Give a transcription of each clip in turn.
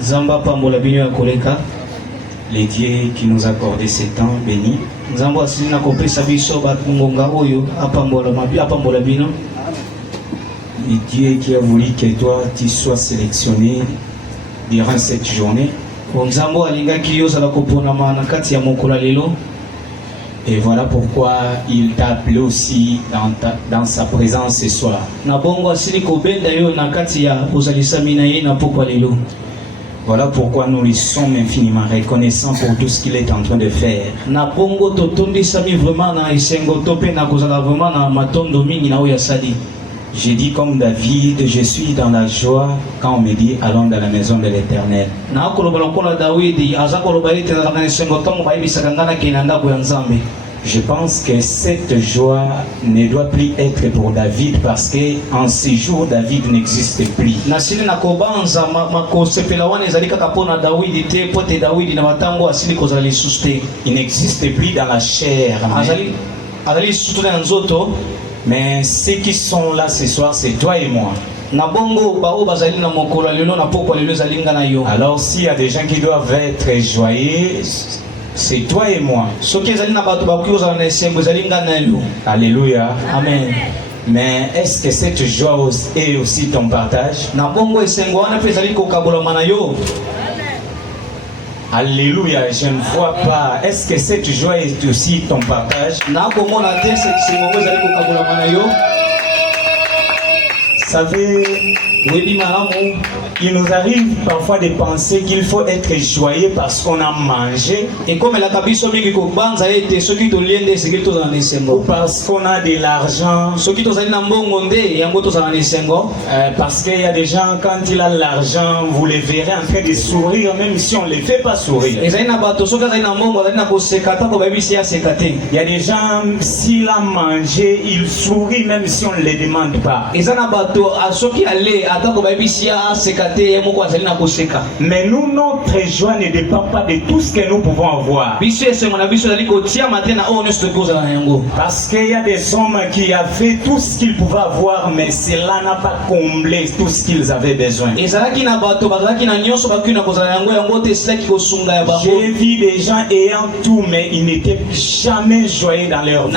Zamba pambola bino ya koleka. Les dieux qui nous accordent ces temps bénis. Zamba asina kopesa biso batungonga oyo apambola mabi apambola bino. Le Dieu qui a voulu que toi tu sois sélectionné durant cette journée. Nzambo alingaki yo zala kopona mana kati ya mokolo lelo. Et voilà pourquoi il t'a appelé aussi dans sa présence ce soir. Voilà pourquoi nous lui sommes infiniment reconnaissants pour tout ce qu'il est en train de faire. J'ai dit comme David, je suis dans la joie quand on me dit allons dans la maison de l'Éternel. Je pense que cette joie ne doit plus être pour David parce qu'en ces jours, David n'existe plus. Il n'existe plus dans la chair. Mais ceux qui sont là ce soir, c'est toi et moi. Alors s'il y a des gens qui doivent être joyeux, c'est toi et moi. Alléluia. Amen. Mais est-ce que cette joie est aussi ton partage? Alléluia, je ne vois pas. Est-ce que cette joie est aussi ton partage? Vous savez, il nous arrive parfois de penser qu'il faut être joyeux parce qu'on a mangé, ou parce qu'on a de l'argent, parce qu'il y a des gens, quand il a l'argent, vous les verrez en train de sourire même si on ne les fait pas sourire. Il y a des gens, s'il a mangé, il sourit même si on ne les demande pas. Mais nous, notre joie ne dépend pas de tout ce que nous pouvons avoir. Parce qu'il y a des hommes qui avaient tout ce qu'ils pouvaient avoir, mais cela n'a pas comblé tout ce qu'ils avaient besoin. J'ai vu des gens ayant tout, mais ils n'étaient jamais joyeux dans leur vie.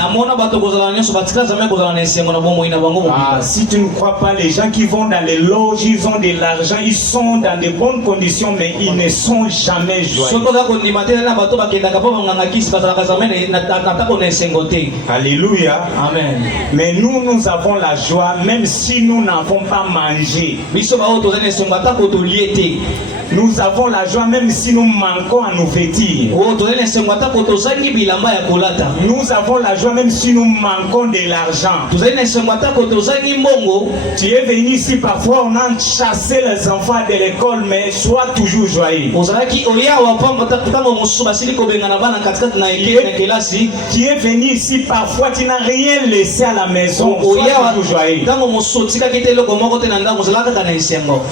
Si tu ne crois pas, les gens qui vont dans les loges, ils ont de l'argent, ils sont dans de bonnes conditions, mais ils ne sont jamais joyeux. Alléluia. Amen. Mais nous avons la joie, même si nous n'avons pas mangé. Nous avons la joie, même si nous manquons à nous vêtir. Nous avons la joie, même si nous manquons de l'argent. Tu es venu ici, parfois on a chassé les enfants de l'école, mais sois toujours joyeux. Tu es venu ici, parfois tu n'as rien laissé à la maison, sois toujours joyeux.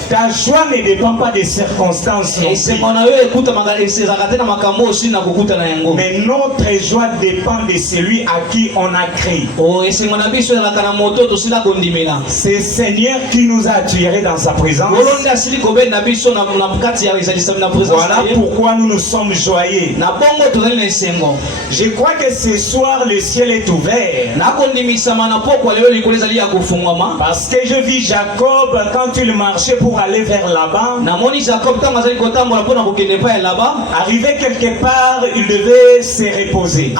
Ta joie ne dépend pas des circonstances. Mais notre joie dépend de celui à qui on a créé. C'est Seigneur qui nous a attirés dans sa présence. Voilà pourquoi nous nous sommes joyeux. Je crois que ce soir le ciel est ouvert. Parce que je vis Jacob quand il marchait pour aller vers là-bas. Arrivé quelque part, il devait se reposer.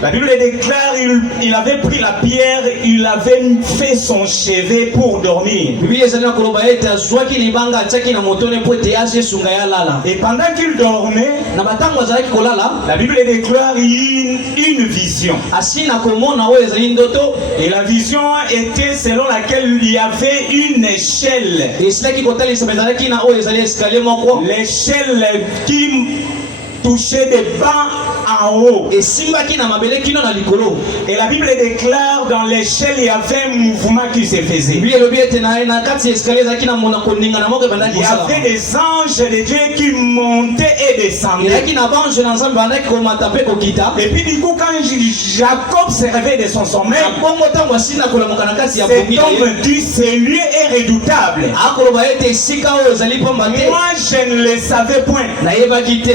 La Bible déclare il avait pris la pierre, il avait fait son chevet pour dormir. Et pendant qu'il dormait, la Bible déclare une vision. Et la vision était selon laquelle il y avait une échelle. L'échelle touché de bas en haut. Et simbaki na mabele kino na likolo. Et la Bible déclare dans l'échelle il y avait un mouvement qui se faisait. Lui le bien était na kati escalier zaki na mona koninga na moko banda Il y avait des anges de Dieu qui montaient et descendaient. Yaki na bange na nzambe banda ko matape ko kita. Et puis du coup quand Jacob se réveille de son sommeil, bongo tango sina ko la mokana kati ya cet homme dit ce lieu est redoutable. Akoloba ete sika o zali pamba te. Moi je ne le savais point. Na yeba kite.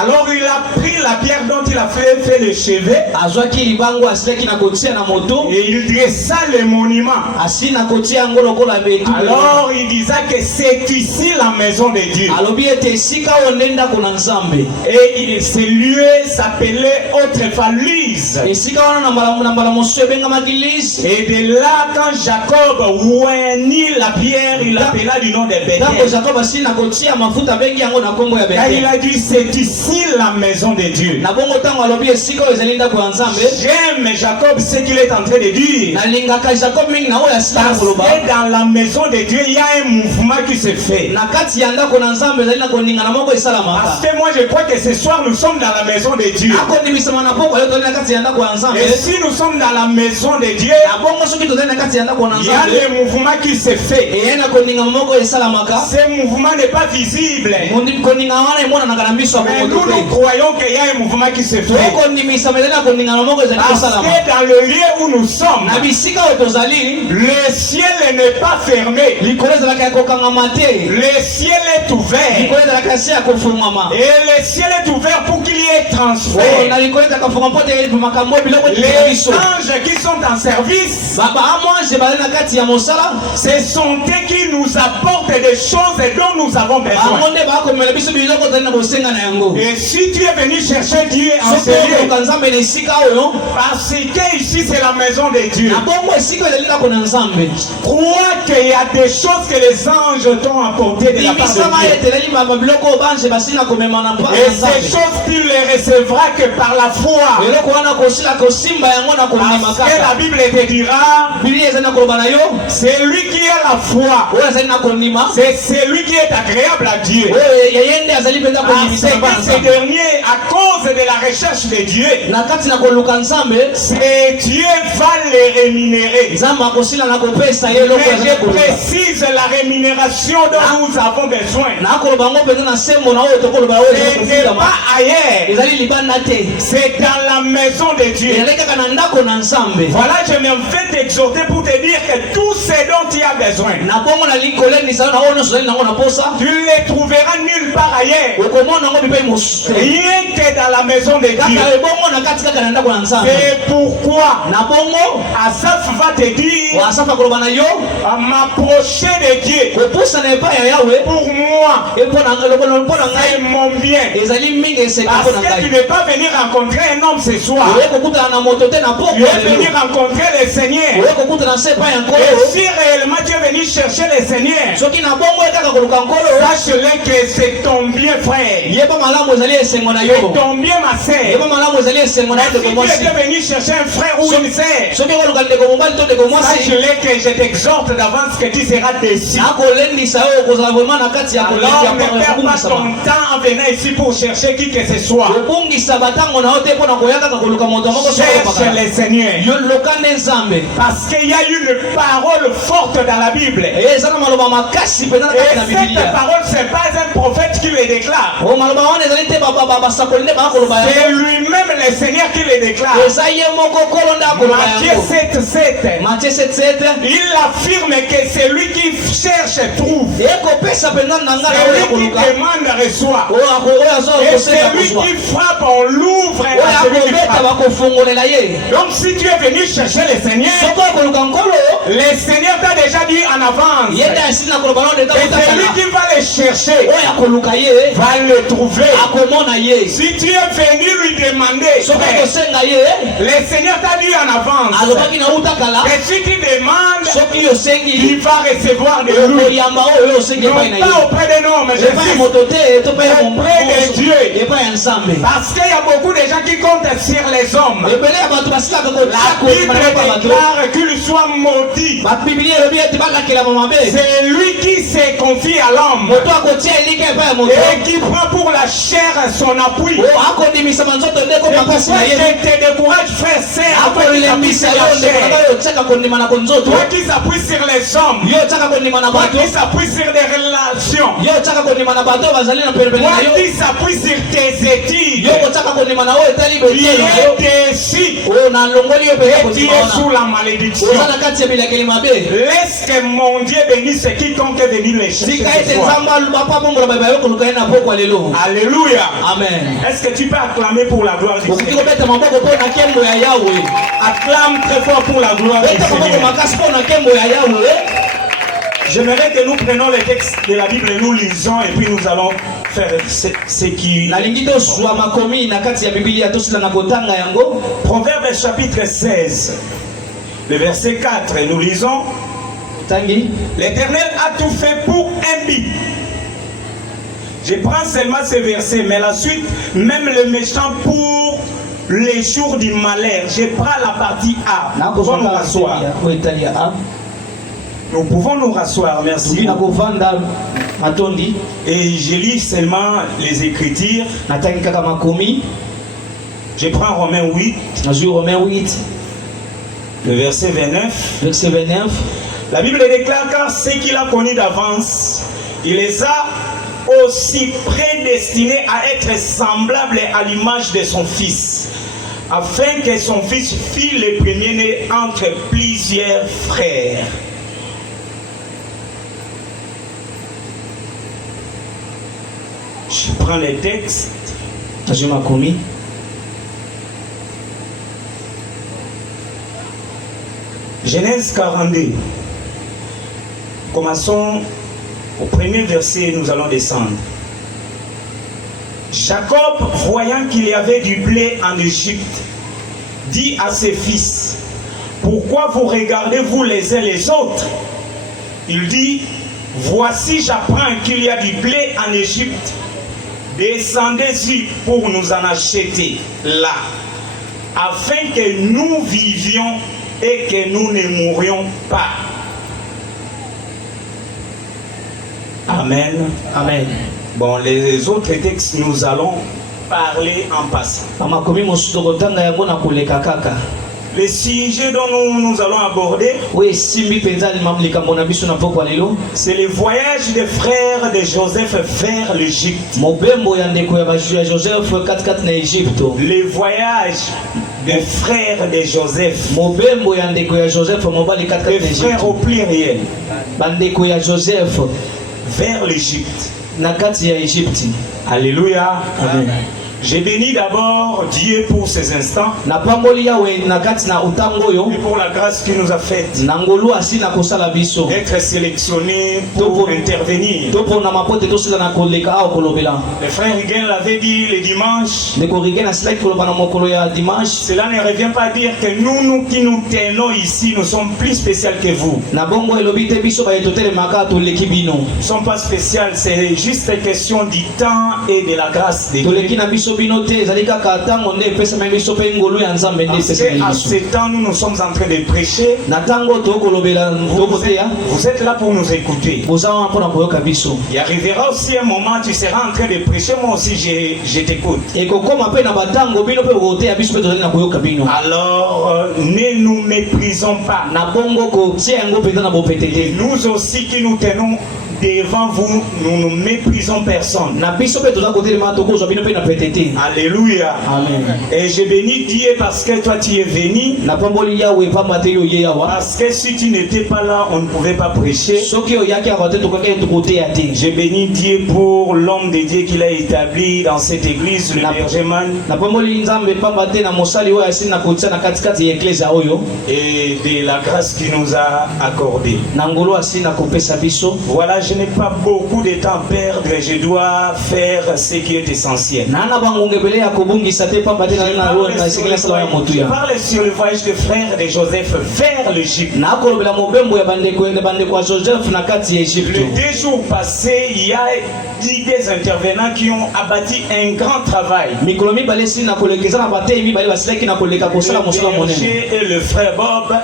Alors il a pris la pierre dont il a fait le chevet. Azwaki libango asilaki na kotia na moto. Et il dressa le monument. Asina kotia ngolo kola betu. Alors il disait que c'est ici la maison de Dieu. Alobi ete sika o ndenda kuna nzambe. Et ce lieu s'appelait autrefois Luz. Et sika wana na mbala mosu ebengamaki Luz. Et de là quand Jacob oignit la pierre, il appela du nom de Bethel. Tango Jacob asina kotia mafuta bengi yango na kombo ya Bethel. Il a dit c'est ici la maison de Dieu. Na bongo tango alobi esika o ezali ndako ya nzambe. J'aime Jacob ce qu'il est en train de dire. Na lingaka Jacob mingi na oya sila koloba. Parce que dans la maison de Dieu il y a un mouvement qui se fait. Na kati ya ndako na nzambe ezali na koninga na moko esalama. Parce que moi je crois que ce soir nous sommes dans la maison de Dieu. Akondimisa na poko yo tolina kati ya ndako ya nzambe. Et si nous sommes dans la maison de Dieu, na bongo soki tozali na kati ya ndako na il y a nzambe. le mouvement qui se fait. Et na koninga moko esalamaka. Ce mouvement n'est pas visible. Mundi koninga wana emona na kana miso Mais abongo nous nous croyons qu'il y a un mouvement qui se fait. Okondimisa mezali na koninga na moko ezali Parce esalama. que dans le lieu où nous sommes, Na bisika o tozali le ciel n'est pas fermé. likolo ezalaka ya kokangama te. Le ciel est ouvert. Likolo ezalaka se ya kofungama. Et le ciel est ouvert pour qu'il y ait Oh, transfert. na likolo ezalaka fungama po te makambo biloko Les ya biso. anges qui sont en service, Baba amwanje bazali na kati ya mosala. ce sont eux qui nous apportent des choses dont nous avons besoin. Bango nde bakomela biso biloko ezali na bosenga na yango. Et si tu es venu chercher Dieu en ce Soki lieu, okoka nzambe na esika oyo. parce que ici c'est la maison de Dieu, Na bongo esika ezali ndako na nzambe. crois qu'il y a des choses que les anges t'ont apportées de la part Ibisama de Dieu. eteleli biloko oyo banje basili na komema na mpa Et na nzambe. ces choses tu les recevras que par la foi. Eloko wana kosila kosimba yango na kondima Parce que la kaka. Bible te dira, Biblia ezali na koloba na yo. c'est lui qui a la foi. Oyo azali na kondima. C'est celui qui est agréable à Dieu. Oyo yeye nde azali mpenza kondimisa na Parce que ce nzambe. dernier, à cause de la recherche de Dieu, Na kati na koluka nzambe, c'est Dieu va les rémunérer. nzambe akosila na kopesa ye eloko Mais azali je koluka. précise la rémunération dont nous avons besoin. Na koloba ngo mpenza na sembo na oyo tokoloba oyo ezali Ce n'est kofutama. pas ailleurs. Ezali libanda te. C'est dans la maison de Dieu. Ezali kaka na ndako na nzambe. Voilà, je me fais t'exhorter pour te dire que tout ce dont tu as besoin, Na bongo na likolendisa na oyo nyonso ezali nango na posa. tu ne les trouveras nulle part ailleurs. Okomona yango bipai mosusu te. Rien que dans la maison de Dieu. Kaka ebongo na kati kaka na ndako na nzambe. C'est pourquoi Na bongo Asaph va te dire, wasafa koloba na yo à m'approcher de Dieu. kopusa na epai ya yawe Pour moi, mpona c'est ngai mon bien. ezali mingi eseka Parce mpona que tu ngai. n'es pas venu rencontrer un homme ce soir. Oye kokutana na moto te na poko Tu es venu lelo. rencontrer le Seigneur. Oye kokutana se epai ya Et nkolo. si réellement tu es venu chercher le Seigneur, Soki na bongo ekaka koluka nkolo sache-le que c'est ton bien, frère. yeba malamu ezali esengo na C'est yo. ton bien, ma sœur. Yeba malamu ezali esengo na yo Si ndeko tu mwasi. étais venu chercher un frère ou une sœur, Soki ekoluka ndeko mobali to ndeko mwasi sache-le que je t'exhorte d'avance que tu seras déçu. nakolendisa yo okozala vraiment na kati ya Alors ne perds pas kobungisa ton temps en venant ici pour chercher qui que ce soit. kobungisa batango na yo te mpona koya kaka koluka moto moko Cherche le Seigneur. yo lokande nzambe. Parce qu'il y a une parole forte dans la Bible. eza na maloba makasi mpenza na Et kati na cette bibilia. parole, ce n'est pas un prophète qui le déclare. o maloba wana ezali te basakoli nde bakoloba C'est yango. lui-même le Seigneur qui le déclare. eza ye moko kolo nde akoloba Matthieu yango. 7,7. Matthieu 7:7 Il affirme que celui qui cherche trouve. ekopesa mpenza na nga na oyo Celui qui akoluka. demande reçoit. oyo azo Et kosenga celui kozwa. qui frappe, on l'ouvre oyo à celui qui akobeta frappe. bakofongolela ye. Donc si tu es venu chercher le Seigneur, soko akoluka nkolo le Seigneur t'a déjà dit en avance. ye nde asili na koloba nao Et ndeta celui qui va le chercher oyo akoluka ye va le trouver. akomona ye. Si tu es venu lui demander, soko frère, akosenga ye le Seigneur t'a dit en avance. alobaki na uta kala Et si tu demandes, soki il osengi va recevoir de lui. okoyamba oyo osengi epai na Non ye. pas auprès de nous, mais je epai ya dis moto te to epai ya auprès de Dieu. epai ya nzambe. Parce qu'il y a beaucoup de gens qui comptent sur les hommes. ebele ya bato basilaka La kotia Bible koyima na bato. déclare qu'il soit maudit. babiblia elobi ete balakelama mabe. C'est lui qui se confie à l'homme et qui prend pour la chair son appui. Pourquoi je te décourage, frère, c'est toi qui s'appuie sur les hommes, toi qui s'appuie sur des relations, toi qui s'appuie sur tes études, tu es déçu et tu es sous la malédiction. Laisse que mon Dieu bénisse quiconque est venu les chercher ce soir. Alléluia. Amen. Est-ce que tu peux acclamer pour la gloire du Seigneur? Acclame très fort pour la gloire du Seigneur. J'aimerais que nous prenions les textes de la Bible et nous lisons et puis nous allons faire ce qui... Proverbe chapitre 16, le verset 4, nous lisons: l'Éternel a tout fait pour un but. Je prends seulement ce verset, mais la suite, même le méchant pour les jours du malheur. Je prends la partie A. Nous pouvons nous rasseoir. Nous pouvons nous rasseoir, merci. Et je lis seulement les Écritures. Je prends Romains 8, le verset 29. La Bible déclare: car ce qu'il a connu d'avance, il les a aussi prédestinés à être semblables à l'image de son Fils, afin que son Fils fût le premier-né entre plusieurs frères. Je prends les textes. Genèse 42. Commençons au premier verset, nous allons descendre. Jacob, voyant qu'il y avait du blé en Égypte, dit à ses fils: pourquoi vous regardez-vous les uns les autres? Il dit: voici, j'apprends qu'il y a du blé en Égypte. Descendez-y pour nous en acheter là, afin que nous vivions et que nous ne mourions pas. Amen. Amen. Bon, les autres textes, nous allons parler en passant. Le sujet dont nous allons aborder, c'est le voyage des frères de Joseph vers l'Égypte. Le voyage des frères de Joseph. Les frères au pluriel. Vers l'Égypte. Alléluia. Amen. J'ai béni d'abord Dieu pour ces instants et pour la grâce qu'il nous a faite d'être sélectionnés pour intervenir. Le frère Higuel l'avait dit le dimanche. Cela ne revient pas à dire que nous qui nous tenons ici, nous sommes plus spéciaux que vous. Nous ne sommes pas spéciaux, c'est juste une question du temps et de la grâce de Dieu. À ce temps, nous sommes en train de prêcher. Vous êtes là pour nous écouter. Il arrivera aussi un moment, tu seras en train de prêcher, moi aussi je t'écoute. Alors, ne nous méprisons pas. Nous aussi qui nous tenons devant vous, nous ne méprisons personne. Alléluia. Amen. Et je bénis Dieu parce que toi tu es venu. Parce que si tu n'étais pas là, on ne pouvait pas prêcher. Je bénis Dieu pour l'homme de Dieu qu'il a établi dans cette église, le bergerman. Et de la grâce qu'il nous a accordée. Voilà, je n'ai pas beaucoup de temps à perdre, je dois faire ce qui est essentiel. Je parle sur le voyage de frères de Joseph vers l'Égypte. Les 2 jours passés, il y a eu des intervenants qui ont abattu un grand travail. Le berger et le frère Bob,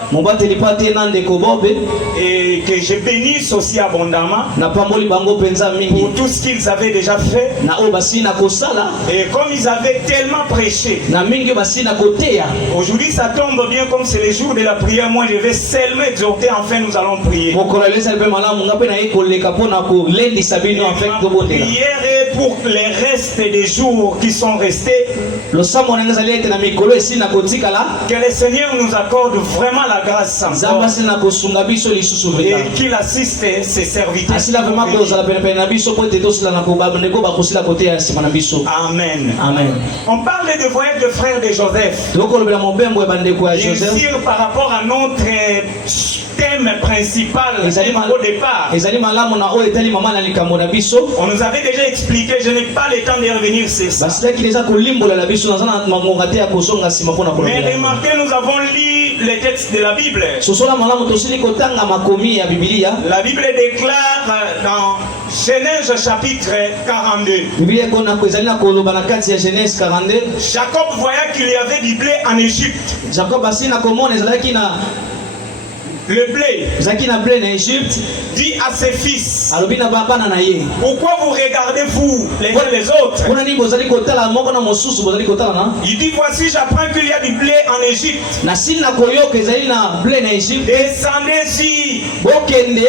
et que je bénisse aussi abondamment. na pamboli bango penza mingi pour tout ce qu'ils avaient déjà fait. na o basi na kosala Et comme ils avaient tellement prêché, na mingi basi na koteya. aujourd'hui ça tombe bien comme c'est les jours de la prière. Moi je vais seulement exhorter, enfin nous allons prier. Mokolo lesa pe malamu ngape na ekoleka pona ko lendi sabino en fait Ma tobondela. prière est pour les restes des jours qui sont restés. Lo samo na ngazali ete na mikolo esi na kotikala. Que le Seigneur nous accorde vraiment la grâce Nzamba encore. si na kosunga biso lisusu Et veka. qu'il assiste ses serviteurs. Asila vraiment ko zala pene na biso po ete tosila na ko ba ndeko ba kosila koteya sima na biso. Amen. Amen. On parle de voyage de frères de Joseph. Toko lobela mobembo e bandeko ya Bien Joseph. sûr, par rapport à notre thème principal au départ, ezali malamu na oyo etali mama na likambo na biso. on nous avait déjà expliqué, je n'ai pas le temps de revenir sur ça. Basilaki déjà kolimbola na biso naza na mangonga te ya kozonga sima mpona Mais kolobela. remarquez, nous avons lu les textes de la Bible. Sosola malamu tosili kotanga makomi ya Biblia. La Bible déclare dans Genèse chapitre 42. Biblia kona ko ezali na koloba na kati ya Genèse 42. Jacob voyait qu'il y avait du blé en Égypte. Jacob asi na komona ezalaki na Le blé ezalaki na blé na Égypte. dit à ses fils, Alobi na bana na ye. pourquoi vous regardez vous les uns les autres? Kuna ni bozali kotala moko na mosusu bozali kotala na. Il dit, voici j'apprends qu'il y a du blé en Égypte. Na sili na koyoka ezali na blé na Égypte. Descendez-y Bokende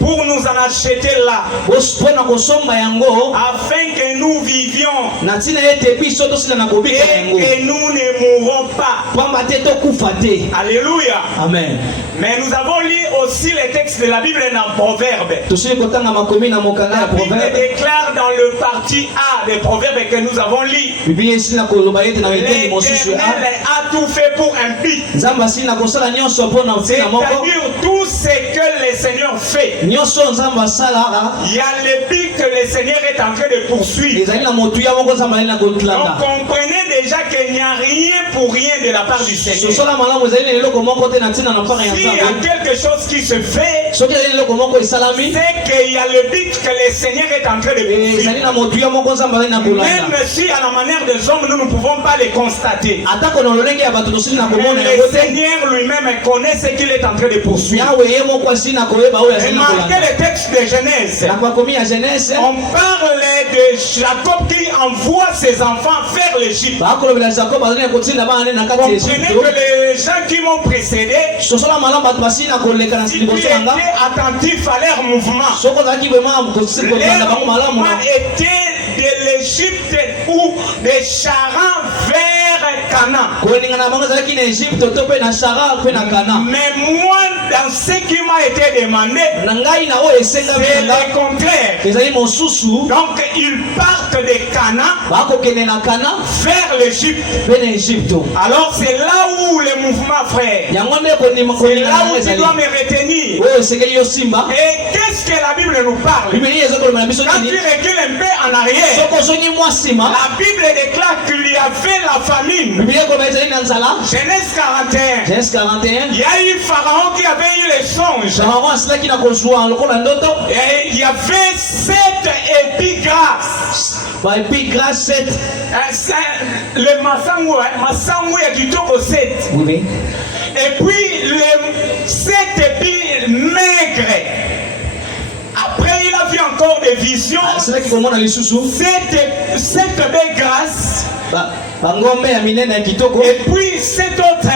pour nous en acheter là, mpona kosomba yango afin que nous vivions na ntina ete biso tosila na kobika et yango. que nous ne mourrons pas. Pamba te tokufa te. Alléluia. Amen. Mais nous avons lu aussi les textes de la Bible dans Proverbes. Tosili kotanga makomi na mokanda ya La Bible proverbe. déclare dans le parti A des Proverbes que nous avons lu, Biblia esili na koloba ete na wetendi mosusu ya l'Éternel a tout fait pour un but. Nzambe asili na kosala nyonso mpona ntina moko. C'est-à-dire tout ce que le Seigneur fait. Nyonso Nzambe asalaka Il y a le but que le Seigneur est en train de poursuivre. ezali na motuya moko Nzambe ali na Donc kolanda. comprenez déjà qu'il n'y a rien pour rien de la part du Seigneur. Sosola malamu ezali na eloko moko te na ntina na mpaka ya S'il y a Nzambe. quelque chose qui se fait, Soki ezali eloko moko esalami c'est qu'il y a le but que le Seigneur est en train de ezali poursuivre. na motuya moko Nzambe ali na kolanda. Même si à la manière des hommes, nous ne pouvons pas les constater. Atako na lolenge ya bato tosili na Mais komona le yango te. Seigneur lui-même connaît ce qu'il est en train de poursuivre. Yawe ye moko asili na koyeba oyo azali na Remarquez kolanda. le texte de Genèse. Na makomi ya Genèse On parle de Jacob qui envoie ses enfants vers l'Égypte. bakolobela Jacob azali na kotinda bana ne na kati ya Comprenez Egypte. que les gens qui m'ont précédé, Sosola malamu bato basili na koleka na si tu liboso étais na nga. attentif à leur mouvement, Soko ozalaki vraiment kolanda leur bango malamu mouvement na était de l'Égypte ou de Charan vers Canaan. kolingana na bango ezalaki na Egypte to mpe na Shara mpe na Kana. Mais moi, dans ce qui m'a été demandé, Na ngai na oyo esengami c'est na nga le contraire. ezali mosusu Donc ils partent de Canaan bakokende na Kana vers l'Égypte. mpe na Egypte. Alors c'est là où le mouvement, frère, Yango nde kondima c'est là kolingana où tu ezali dois me retenir. oyo esengeli yo simba. Et qu'est-ce que la Bible nous parle? Bibeli ezokoloba na biso Quand tu nini recules un peu en arrière, soko ozongi mwa nsima la Bible déclare qu'il y avait la famine. Bibeli ekoloba ezali na nzala. Genèse 41. Genèse 41 Il y a eu Pharaon qui avait eu les songes. Pharaon asilaki na kozwa lokola ndoto Et il y avait 7 épigraphes. baepi grâce 7 Le Masangu est du top au 7. oui. Et puis les 7 épis maigres. Après, il a vu encore des visions. asilaki komona lisusu 7 baies grasses. bangombe ya minene ya kitoko Et puis 7 autres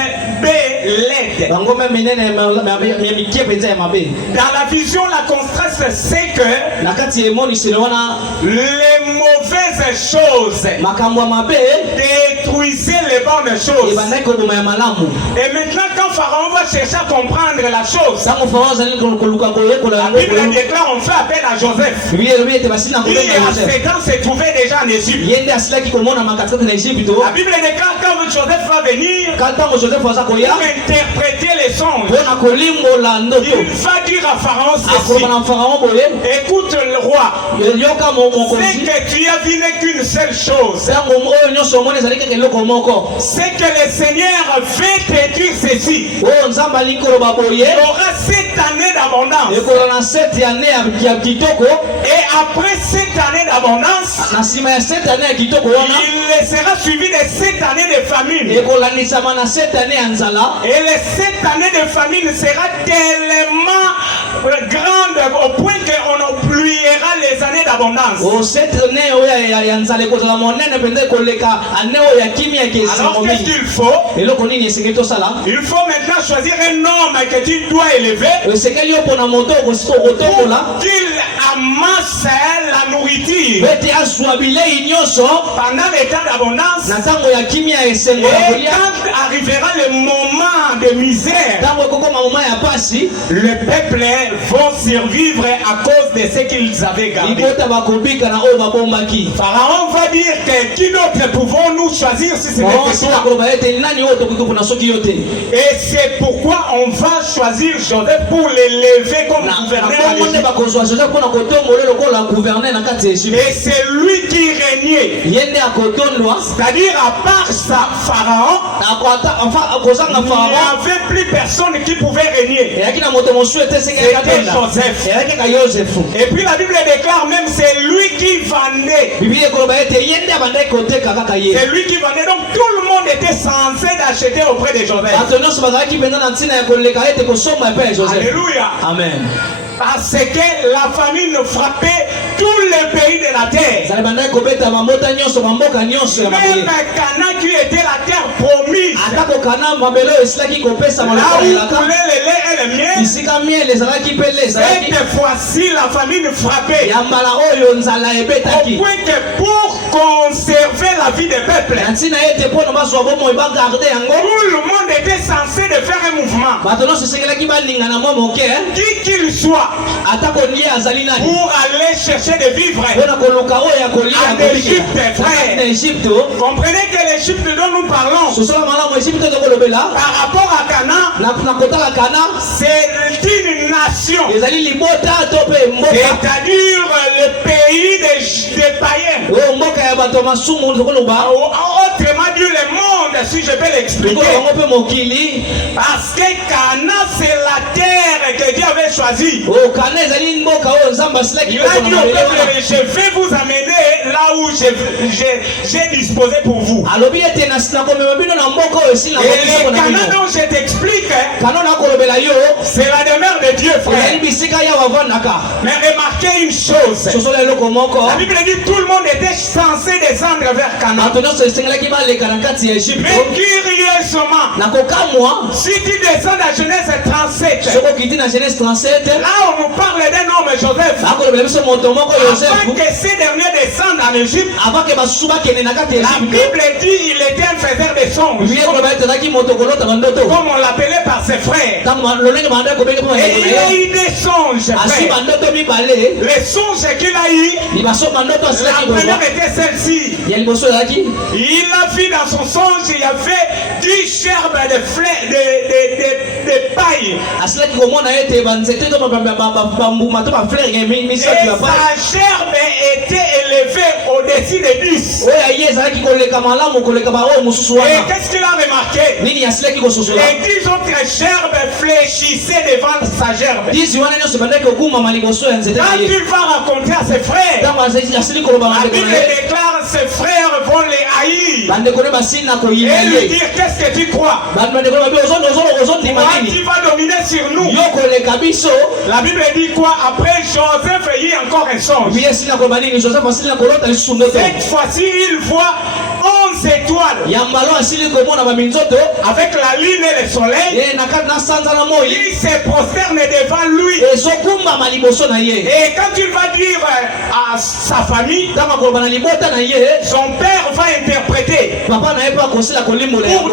baies laides. bangombe ya minene ya mikie mpenza ya mabe. Dans la vision, la contraste, c'est que Na kati ya emoniselo wana les mauvaises choses makambo ya mabe détruisaient les bonnes choses. ebandaki koboma ya malamu. Et maintenant, quand Pharaon va chercher à comprendre la chose, Sango Pharaon azali koluka koyekola la yango Bible koyo. déclare, on fait appel à Joseph. Biblia elobi ete basili na Qui kobenga à Joseph. 7 ans se trouvait déjà en Égypte. Ye nde asilaki komona makatikati na Egypte. La Bible déclare quand Joseph va venir Ntango Joseph aza koya pour interpréter les songes, mpona kolimbola ndoto il va dire à Pharaon ceci: akoloba na Pharaon boye écoute le roi, yoka c'est mokonzi que tu as vu n'est qu'une seule chose, ntango oyo nyonso omoni ezali kaka eloko moko c'est que le Seigneur veut te dire ceci: oyo nzambe ali koloba boye il y aura 7 années d'abondance, ekola na 7 ane ya kitoko. et après 7 années d'abondance, Na nsima ya 7 ane ya kitoko wana il sera suivi de 7 années de famine. ekolandisama na 7 ane ya nzala. Et les 7 années de famine sera tellement grande au point qu'on d'abondance. O cette neo ya nzale ko la monene pende ko leka aneo ya kimia ke Alors qu'est-ce qu'il faut? Et là qu'on y c'est sala. Il faut maintenant choisir un homme que tu dois élever. C'est quel yo pona moto ko sto ko là. Qu'il amasse la nourriture. Bete aswabile inyoso Pendant les temps d'abondance. Na tango ya kimia esengo Et la kolia. quand arrivera le moment de misère, Tango ko mama ya pasi, le peuple vont survivre à cause de ce qu'ils avaient gardé. ibota bakobika na o babombaki. Pharaon va dire que qui d'autre pouvons-nous choisir si ce n'est que toi? Et c'est pourquoi on va choisir Joseph pour l'élever comme gouverneur en Égypte. Et c'est lui qui régnait. C'est-à-dire à part ça, Pharaon, il n'y avait plus personne qui pouvait régner. C'était Joseph. Et puis la Bible déclare même c'est lui qui vendait. C'est lui qui vendait. Donc tout le monde était censé d'acheter auprès de Joseph. Alléluia. Amen. Parce que la famine frappait tous les pays de la terre. Même Cana qui était la terre promise. Là où coulait le lait et le miel. Cette fois-ci la famine frappait. Au point que pour conserver la vie des peuples, tout le monde était censé de faire un mouvement. Qui qu'il soit. Pour aller chercher des vivres en Égypte, frère. Comprenez que l'Égypte dont nous parlons, par rapport à Canaan, c'est une nation. C'est-à-dire le pays des païens. Autrement dit le monde, si je peux l'expliquer. Parce que Canaan c'est la terre que Dieu avait choisie. Il a dit au peuple, je vais vous amener là où j'ai disposé pour vous. Et le Canaan dont je t'explique, c'est la demeure de Dieu, frère. Mais remarquez une chose. La Bible dit que tout le monde était censé descendre vers Canaan. Mais curieusement, si tu descends dans Genèse 37, là on nous parle d'un homme Joseph. Avant que ces derniers descendent en Égypte, la Bible dit qu'il était un faiseur de songes. Comme on l'appelait par ses frères. Et il a eu des songes, frère. Les songes qu'il a eu, la première était celle-ci. Il a vu dans son songe, il y avait 10 gerbes de paille. Et sa gerbe était élevée au-dessus de 10. Et qu'est-ce qu'il a remarqué? Les 10 autres gerbes fléchissaient devant sa gerbe. Quand il va raconter à ses frères, la Bible déclare ses frères vont les haïr et lui dire qu'est-ce que tu crois? Tu vas dominer sur nous. La Bible dit quoi? Après Joseph il y a encore un songe. Cette fois-ci il voit 11 étoiles avec la lune et le soleil. Il se prosterne devant lui. Et quand il va dire à sa famille, son père va interpréter pour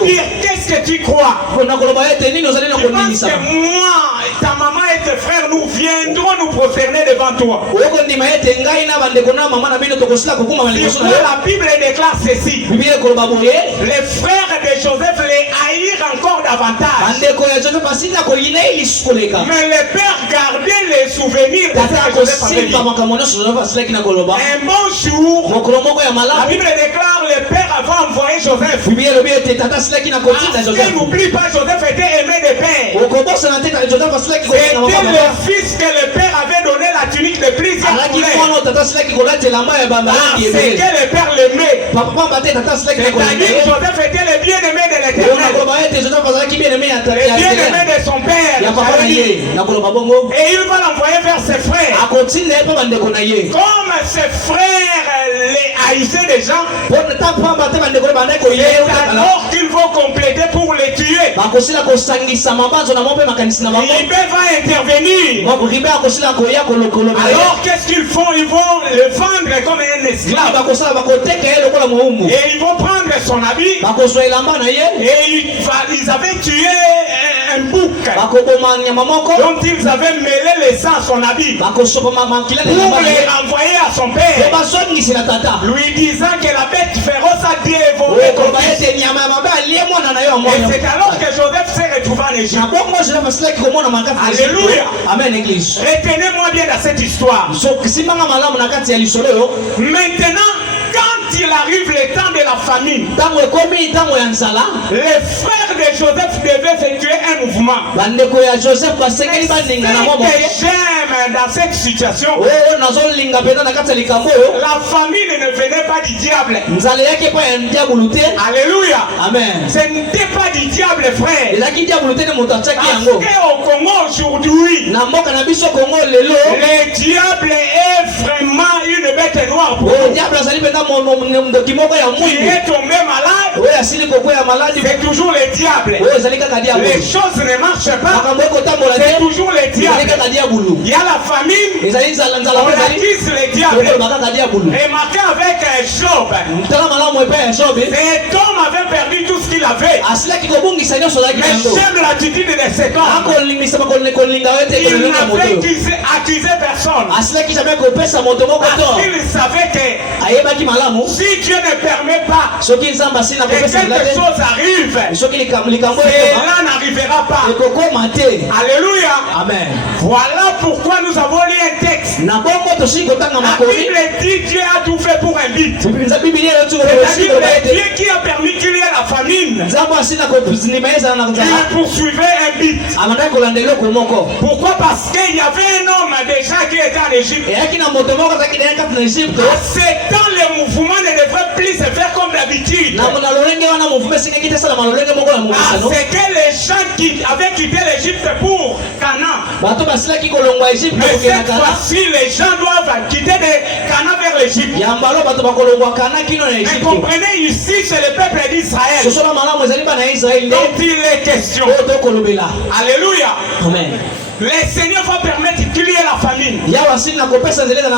dire qu'est-ce que tu crois? Tu penses que moi, ta maman et tes frères nous viendront nous prosterner devant toi? La Bible déclare ceci. Les frères de Joseph les haïrent encore davantage. Mais le père gardait les souvenirs de ce que Joseph avait dit. Un bon jour, la Bible déclare le père avait envoyé Joseph. Parce qu'il n'oublie pas, Joseph était aimé des pères. C'était le fils que le père avait donné la tunique de plusieurs couleurs. Parce que le père l'aimait. C'est-à-dire Joseph était le bien-aimé de l'Éternel. Le bien-aimé de son père. Et il va l'envoyer vers ses frères. Comme ses frères les haïssaient déjà, c'est alors qu'ils vont compléter pour les tuer. Libé va intervenir. Alors qu'est-ce qu'ils font? Ils vont le vendre comme un esclave. Et ils vont prendre son habit. Et ils avaient tué un bouc dont ils avaient mêlé le sang à son habit pour les renvoyer à son père, lui disant que la bête féroce a dévoré ton fils. Et c'est alors que Joseph s'est retrouvé en Égypte. Alléluia. Amen, église. Retenez-moi bien dans cette histoire. Maintenant, quand il arrive le temps de la famine, les frères de Joseph devaient effectuer un mouvement. Ce que j'aime dans cette situation, la famine ne venait pas du diable. Alléluia. Amen. Ce n'était pas du diable, frère. Parce qu'au Congo aujourd'hui, le diable est vraiment une bête noire pour nous. Qui est tombé malade, c'est toujours le diable. Les choses ne marchent pas, c'est toujours le diable. Il y a la famine, on accuse le diable. Remarquez avec Job, cet homme avait perdu tout ce qu'il avait. Mais j'aime l'attitude de cet homme. Il n'avait accusé personne. Parce qu'il savait que si Dieu ne permet pas que quelque chose arrive, cela n'arrivera pas. Alléluia. Amen. Voilà pourquoi nous avons lu un texte. La Bible dit Dieu a tout fait pour un but. C'est-à-dire Dieu qui a permis qu'il y ait la famine. Il poursuivait un but. Pourquoi? Parce qu'il y avait un homme déjà qui était en Égypte. À ce temps, le mouvement ne devrait plus se faire comme d'habitude. C'est que les gens qui avaient quitté l'Égypte pour Canaan. Mais cette fois-ci, les gens doivent quitter de Canaan vers l'Égypte. Mais comprenez, ici, c'est le peuple d'Israël dont il est question. Alléluia. Amen. Le Seigneur va permettre qu'il y ait la famine.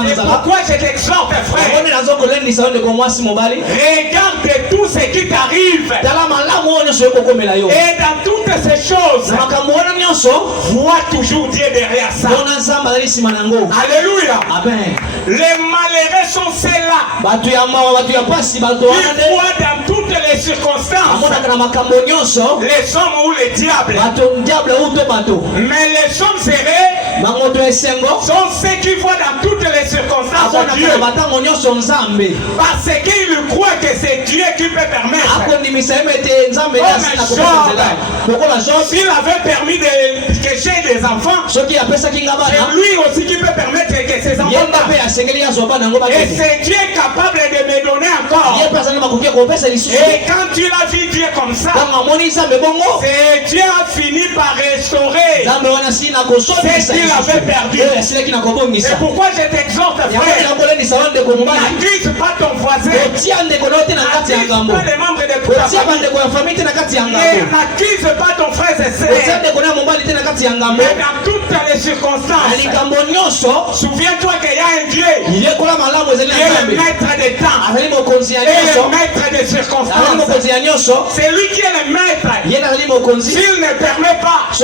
C'est pourquoi je t'exhorte, frère. Regarde tout ce qui t'arrive. Et dans toutes ces choses, vois toujours Dieu derrière ça. Alléluia. Amen. Les malheureux sont ceux-là qui voient dans toutes les circonstances les hommes ou les diables. Mais les hommes serrés sont ceux qui voient dans toutes les circonstances Dieu. Parce qu'ils croient que c'est Dieu qui peut permettre. S'il avait permis que j'ai des enfants, c'est lui aussi qui peut permettre que ses enfants naissent. Et c'est Dieu capable de me donner encore. Et quand tu l'as vu Dieu comme ça, c'est Dieu a fini par restaurer ce qu'il avait perdu. C'est pourquoi je t'exhorte, frère, n'accuse pas ton voisin, n'accuse pas les membres de ta famille, n'accuse pas ton frère et soeur. Mais dans toutes les circonstances, souviens-toi qu'il y a un Dieu qui est le maître des temps et le maître des circonstances. C'est lui qui est le maître. S'il ne permet pas, la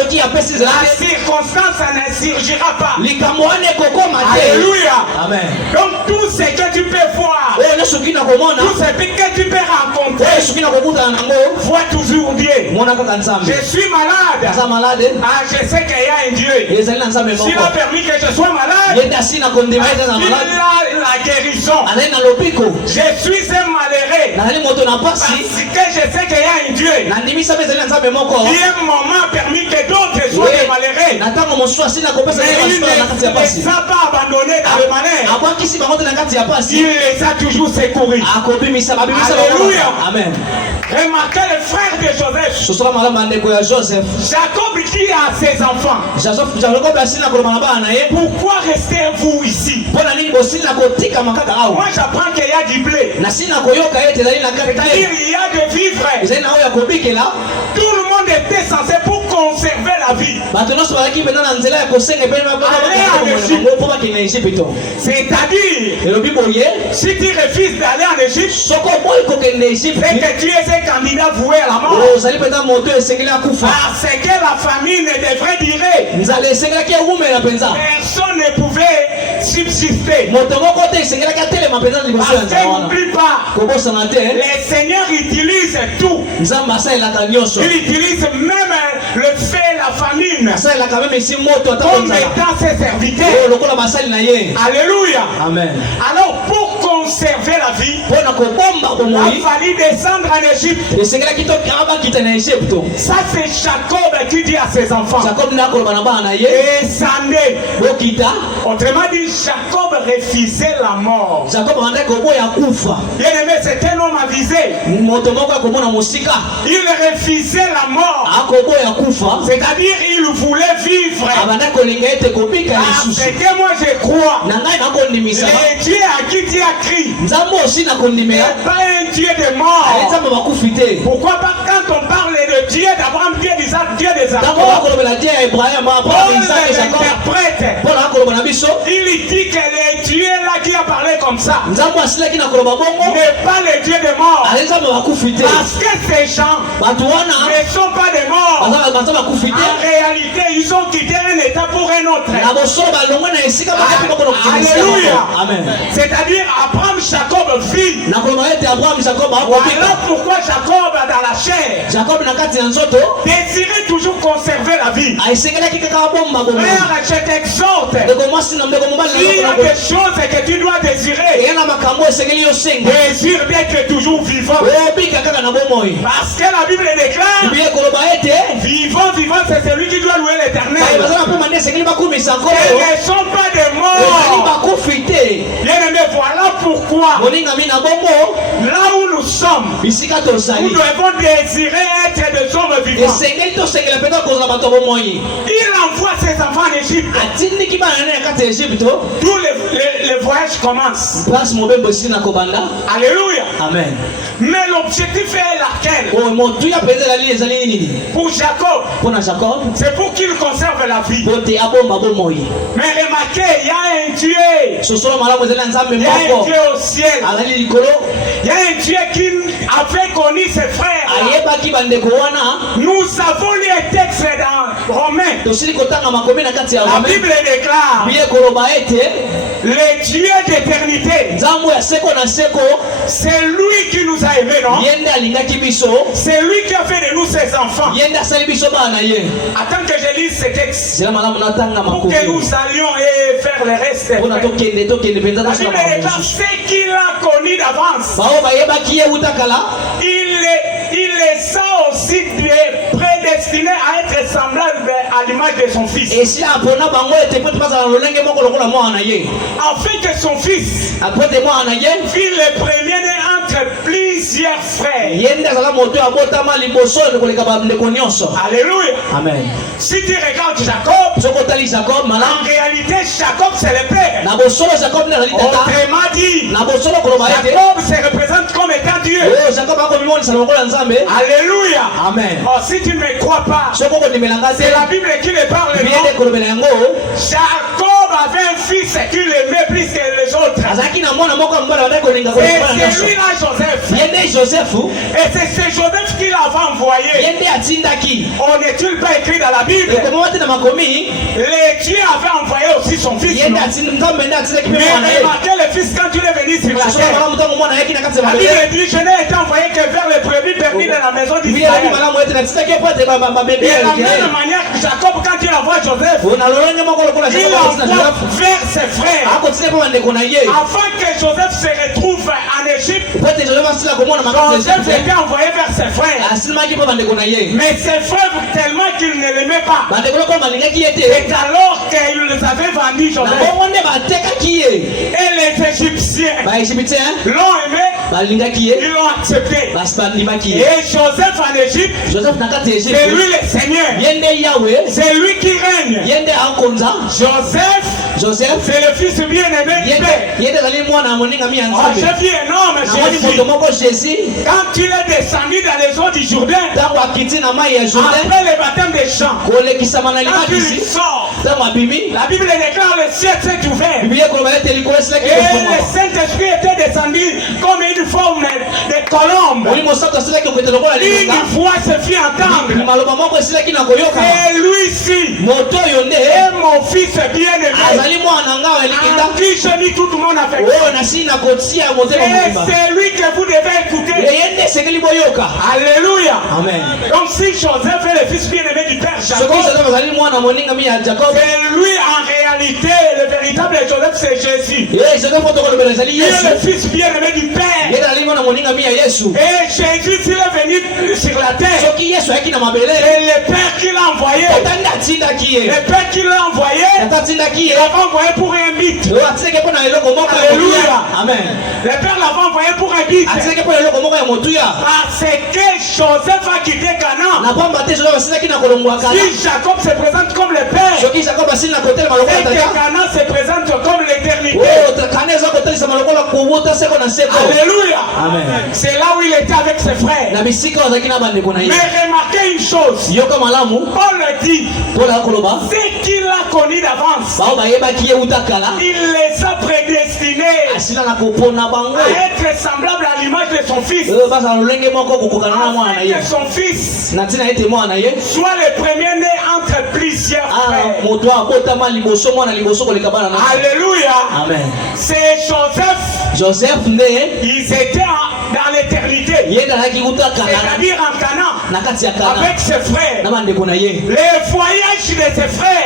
circonstance ne surgira pas. Alléluia. Amen. Donc tout ce que tu peux voir, tout ce que tu peux rencontrer, vois toujours Dieu. Je suis malade. Je sais qu'il y a un Dieu. S'il a permis que je sois malade, il a la guérison. prison. Je suis un malheureux. Parce que je sais qu'il y a un Dieu. Qui un moment permis que d'autres soient des malheureux. Mais il ne les a pas abandonnés dans le malheur. Il les a toujours secourus. Alléluia. Amen. Remarquez le frère de Joseph. Jacob dit à ses enfants, pourquoi restez-vous ici? Moi j'apprends qu'il y a du blé. C'est-à-dire il y a de vivre. Tout le monde était censé pour conserver la vie. C'est-à-dire, si tu refuses d'aller en Égypte, c'est que tu es un candidat voué à la mort. Parce que la famine devrait durer. Personne ne pouvait subsister. Parce que n'oublie pas, le Seigneur utilise tout. Il utilise même le fait, la famine, comme étant ses serviteurs. Alléluia. Amen. Alors pour conserver la vie, il a fallu descendre en Égypte. Ça c'est Jacob qui dit à ses enfants, descendez. Autrement dit, Jacob refusait la mort. Bien aimé, c'est un homme avisé. Il refusait la mort. C'est-à-dire il voulait vivre. Parce que moi je crois, le Dieu à qui tu as crié n'est pas un Dieu de mort. Pourquoi pas quand on parle de Dieu d'Abraham, Dieu d'Isaac, Dieu des apôtres, il dit que le Dieu là qui a parlé comme ça n'est pas le Dieu des morts. Parce que ces gens ne sont pas des morts. En réalité, ils ont quitté un état pour un autre. Alléluia. C'est-à-dire Abraham, Jacob vit. Voilà pourquoi Jacob dans la chair désirait toujours conserver la vie. Frère, je t'exhorte, il y a des choses que tu dois désirer. Désire d'être toujours vivant. Parce que la Bible déclare, vivant, vivant, c'est celui qui doit louer l'Éternel. Ce ne sont pas des morts. Bien aimé, voilà pourquoi là où nous sommes, nous devons désirer être des hommes vivants. Il envoie ses enfants en Égypte. Tous les voyages commencent. Alléluia. Amen. Mais l'objectif est laquelle? Pour Jacob, c'est pour qu'il conserve la vie. Mais remarquez, il y a un Dieu. Il y a un Dieu au ciel. Il y a un Dieu qui avait connu ses frères. Nous avons les textes dans Romains. La Bible déclare, le Dieu d'éternité, c'est lui qui nous a aimés, non? C'est lui qui a fait de nous ses enfants. Attends que je lise ces textes pour que nous allions et faire le reste. La Bible déclare ce qu'il a connu d'avance. Il les a aussi prédestinés à être semblables à l'image de son fils. Afin que son fils fût le premier-né entre plusieurs frères. Alléluia. Amen. Si tu regardes Jacob, en réalité Jacob c'est le père. Autrement dit, Jacob se représente comme étant Dieu. Alléluia. Amen. Oh, si tu ne me crois pas, c'est la Bible qui le parle. Jacob avait un fils qui l'aimait plus que les autres. Et c'est lui-là Joseph. Et c'est Joseph qui l'avait envoyé. On n'est-il pas écrit dans la Bible? Les Dieu avait envoyé aussi son fils. Mais remarquez le fils quand il est venu sur sur la terre. La Bible dit, je n'ai été envoyé que vers les brebis perdues de la maison d'Israël. De la même manière que Jacob, quand il envoie Joseph, il envoie vers ses frères. Afin que Joseph se retrouve en Égypte, Joseph était envoyé vers ses frères. Mais ses frères, tellement qu'ils ne l'aimaient pas, c'est alors qu'ils les avaient vendus Joseph. Et les Égyptiens l'ont aimé, ils l'ont accepté. Et Joseph en Égypte, c'est lui le Seigneur, c'est lui qui règne. Joseph, c'est le fils bien-aimé du Père. J'ai vu un homme, Jésus, quand il est descendu dans les eaux du Jourdain, après le baptême des champs, quand il sort, la Bible déclare le ciel s'est ouvert. Et le Saint-Esprit était descendu comme une forme de colombe. Une voix se fit entendre. Et lui-ci est mon fils bien-aimé, en qui je mis tout mon affection. Et c'est lui que vous devez écouter. Alléluia. Amen. Donc si Joseph est le fils bien-aimé du Père Jacob, c'est lui en réalité, le véritable Joseph, c'est Jésus. Il est le fils bien-aimé du Père. Et Jésus, s'il est venu sur la terre, c'est le Père qui l'a envoyé. Le Père qui l'a envoyé, il l'a envoyé pour un but. Alléluia. Amen. Le Père l'a envoyé pour un but. Parce que Joseph a quitté Canaan. Si Jacob se présente comme le Père, c'est que Canaan se présente comme l'éternité. Alléluia. Amen. C'est là où il était avec ses frères. Mais remarquez une chose. Paul le dit. C'est qu'il a connu d'avance. Il les a prédestinés à être semblables à l'image de son fils. Afin que son fils soit le premier-né entre plusieurs frères. Alléluia. Amen. C'est Joseph. Ils étaient dans l'éternité. C'est-à-dire en Canaan. Avec ses frères. Le voyage de ses frères.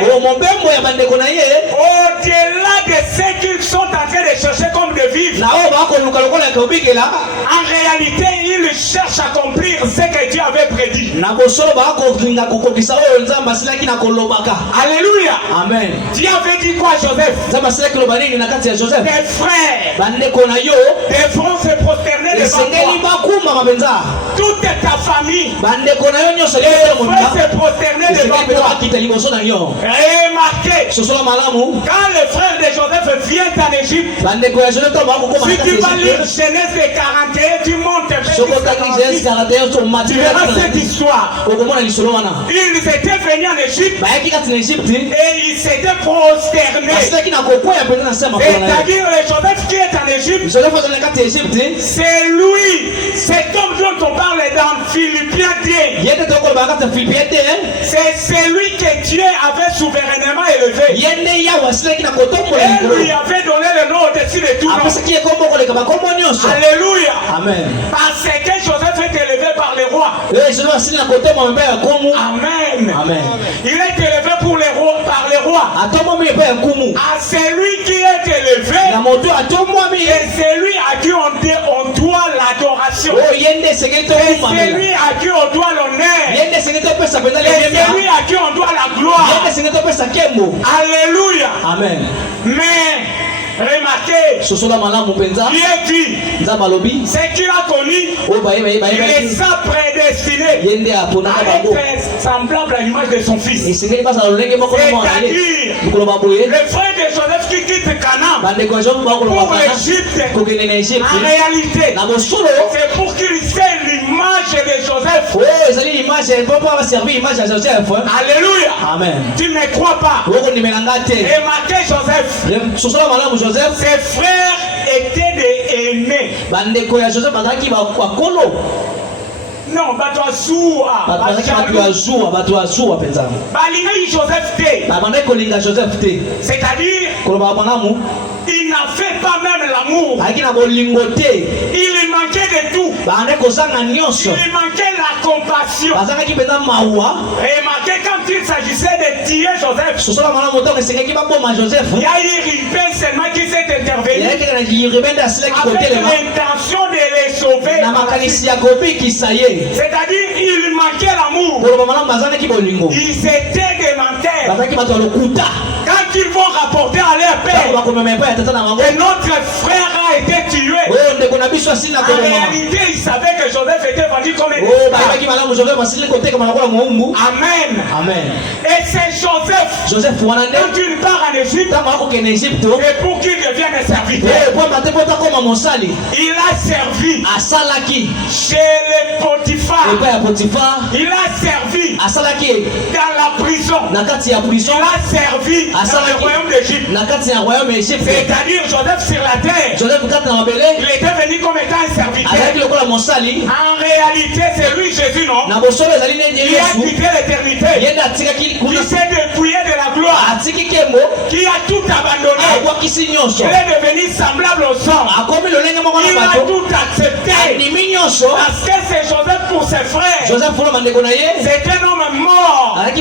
Au-delà de ce qu'ils sont en train de chercher comme de vivre. En réalité, ils cherchent à accomplir ce que Dieu avait prédit. Alléluia. Amen. Dieu avait dit quoi à Joseph? Tes frères devront se prosterner devant toi. Toute ta famille devrait se prosterner devant toi. Remarquez, quand le frère de Joseph vient en Égypte, si tu vas lire Genèse 41, tu montes tu verras cette histoire. Ils étaient venus en Égypte et ils s'étaient prosternés. C'est-à-dire le Joseph qui est en Égypte, c'est lui, cet homme dont on parle dans Philippiens 10. C'est celui que Dieu avait souverainement élevé. Et lui avait donné le nom au-dessus de tout nom. Alléluia. Amen. Parce que Joseph est élevé par les rois. Amen. Amen. Il est élevé pour les rois, par les rois. À celui qui est élevé, c'est celui à qui on doit l'adoration. C'est celui à qui on doit l'honneur. C'est celui à qui on doit la gloire. Alléluia. Amen. Mais remarquez, Dieu dit, ce qu'il a connu, il les a prédestinés à être semblables à l'image de son fils. C'est-à-dire, le frère de Joseph qui quitte Canaan pour l'Égypte, en réalité, c'est pour qu'il sait l'image de Joseph. Alléluia. Amen. Tu ne crois pas. Remarquez Joseph. Ses frères étaient des aînés. Non, c'est-à-dire, il n'a fait pas même l'amour Aki na bolingote. Il manquait de tout. Bande kozanga nyonso. Il manquait la compassion. Bazanga ki peza mawa. Remarquez quand il s'agissait de tuer Joseph. Sosola mwana moto esengaki ki baboma Joseph. Il y a eu Ribben seulement qui s'est intervenu. Yaki na Ribben asila ki avec kotelema. l'intention de les sauver. Na makanisi ya kopi kisaye. C'est-à-dire il manquait l'amour. Koloba mwana bazanga ki bolingo. Ils étaient des menteurs. Bazaki bato lokuta. Quand ils vont rapporter à leur père que notre frère a été tué, en réalité ils savaient que Joseph était vendu comme un Amen. Amen. Et c'est Joseph, quand il part en Égypte, c'est pour qu'il devienne un serviteur. Il a servi chez les Potiphar. Il a servi dans la prison. Il a servi dans le royaume d'Égypte. C'est-à-dire Joseph sur la terre, il était venu comme étant un serviteur. En réalité c'est lui Jésus, non? Il a quitté l'éternité, qui s'est dépouillé de la gloire, qui a tout abandonné. Il est devenu semblable au sang. Il a tout accepté parce que c'est Joseph pour ses frères. C'est un homme mort, mais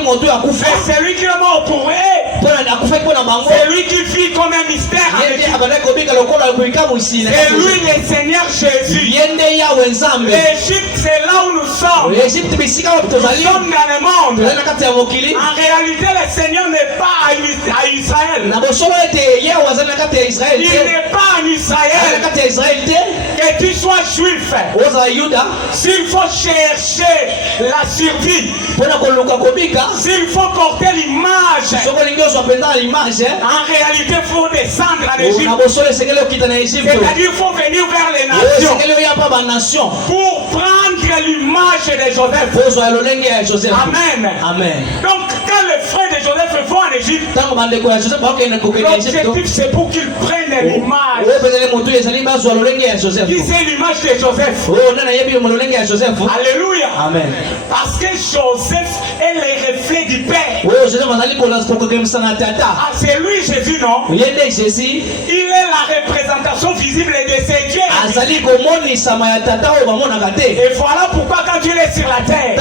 c'est lui qui est mort pour eux. C'est lui qui vit comme un mystère. C'est lui le Seigneur Jésus. L'Égypte, c'est là où nous sommes. Nous sommes dans le monde. En réalité, le Seigneur n'est pas à Israël. Il n'est pas en Israël. Que tu sois juif, s'il faut chercher la survie, s'il faut porter l'image, en réalité, il faut descendre en Égypte. C'est-à-dire qu'il faut venir vers les nations pour prendre l'image de Joseph. Amen. Donc, quand les frères de Joseph vont en Égypte, l'objectif c'est pour qu'ils prennent l'image. Qui c'est l'image de Joseph? Alléluia. Amen. Parce que Joseph est le reflet du Père. Ah, c'est lui Jésus, non? Il est la représentation visible de ses dieux. Et voilà pourquoi quand il est sur la terre,